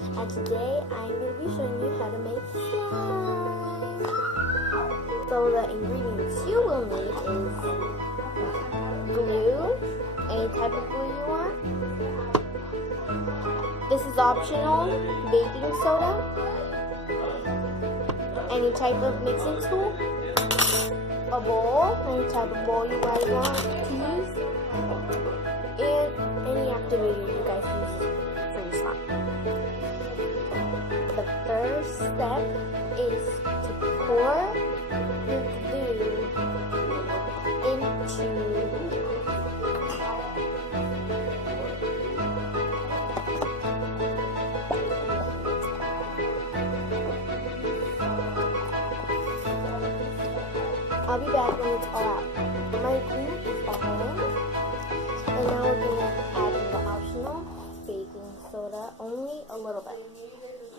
and today I'm going to be showing you how to make slime. So the ingredients you will need is glue, any type of glue you want. This is optional, baking soda, any type of mixing tool, a bowl, any type of bowl you guys want to use, and any activator you guys use for your slime. The first step is to pour your glue into I'll be back when it's all out. My glue is all in. And now we're going to add in the optional baking soda, only a little bit.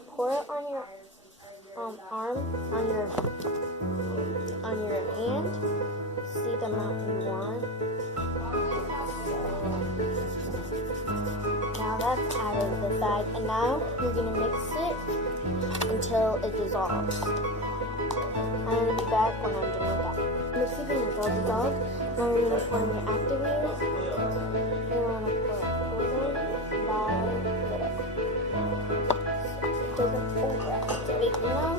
Pour it on your arm, on your hand. See the amount you want. Now that's added to the side. And now you're going to mix it until it dissolves. I'm going to be back when I'm doing that. Mixing it all dissolved. Now we're going to pour in your activator. You're going to pour it by little. So it doesn't over-activate, you know?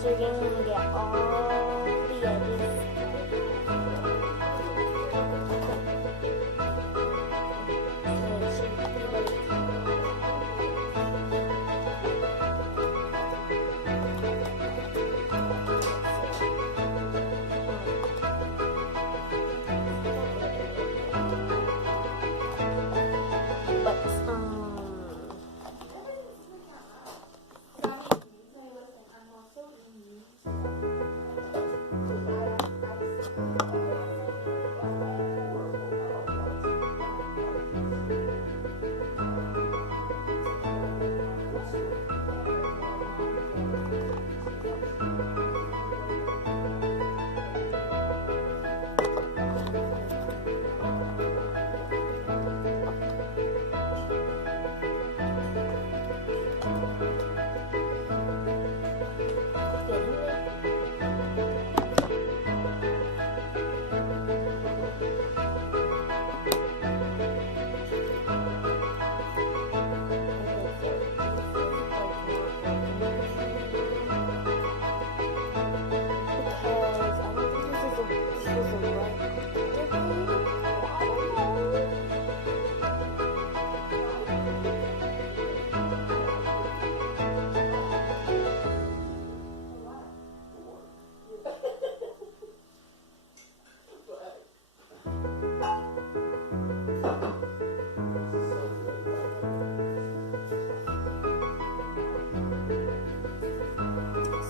So you're going to get all the edges.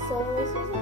So this is